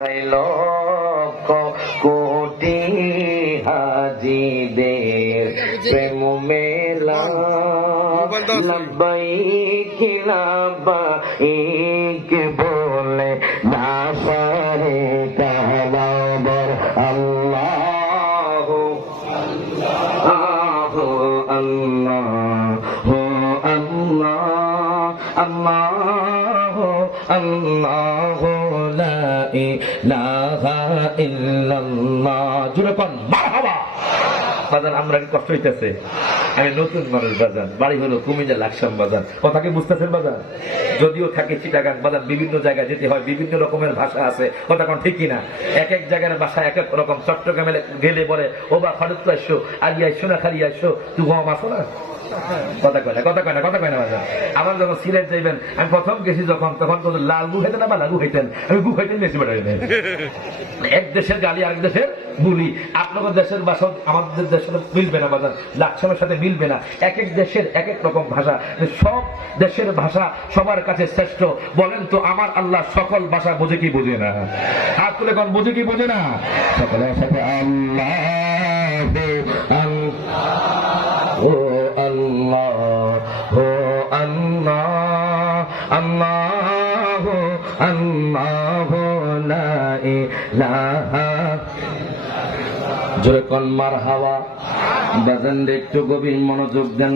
লক্ষ কোটি হাজিদের প্রেম মেলা লব্বাইক লব্বাইক বলে নাসারে কালাবর আল্লাহু আল্লাহু আল্লাহু আল্লাহু আল্লাহু লা ইলাহা ইল্লাল্লাহ। জোরে কোন মারহাবা। বাজান আমরা কি কষ্ট হইতেছে? আমি নতুন মানুষ বাজান, বাড়ি হলো কুমিল্লা লাকসাম বাজান, কথা কি বুঝতেছেন বাজান? যদিও থাকে চিটাগাং বাজান, বিভিন্ন জায়গায় যেতে হয়, বিভিন্ন রকমের ভাষা আছে, কথা কোন ঠিক কিনা? এক এক জায়গার ভাষা এক এক রকম। চট্টগ্রামে গেলে বলে ও বা ফারুক আইসো, আগে আইসো না খালি আইসো, তুই গম আসো না, কথা কয় না, কথা কয় না, কথা কয় না বাজান। আমার যখন সিলেট যাইবেন, আমি প্রথম গেছি যখন, তখন তো লাল গু খাইতেন না বা লালু খাইতেন, আমি গু খাইতেন বেশি বেড়াই। এক দেশের গালি আরেক দেশের বুলি। আপনাদের দেশের ভাষা আমাদের দেশের সাথে মিলবে না বাজার, লাকসামের সাথে মিলবে না। এক এক দেশের এক এক রকম ভাষা, সব দেশের ভাষা সবার কাছে শ্রেষ্ঠ। বলেন তো আমার আল্লাহ সকল ভাষা বোঝে কি বোঝে না? হাত তুলে কোন বোঝে কি বোঝে না? সকলের সাথে আল্লাহ ও আল্লাহ ও আল্লাহ আল্লাহ আল্লাহ লা ইলাহা। জোরে কোন মারহাবা। বাজান একটু গভীর মনোযোগ দেন।